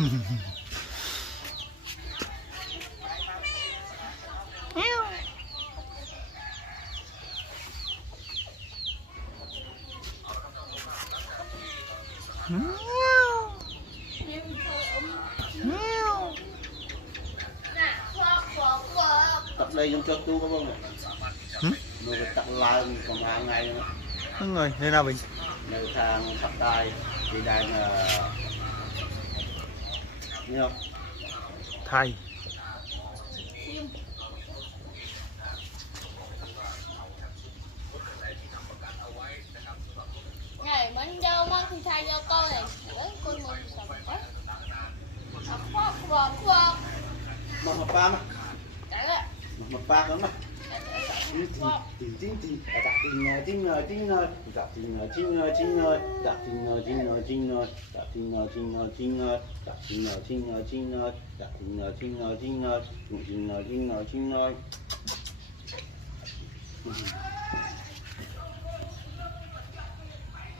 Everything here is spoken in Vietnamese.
Tập đây trong cho tu có không này? Mới tập lại còn 2 ngày nữa. Đúng rồi, nơi nào Bình? Nơi thang tập đai thì đang nghe không? Thầy. Ngày mình vô mất thì thay cho con này với con mình sầm quá. Khoa. Một ba mà. Đấy ạ. Một ba lắm mà. Tin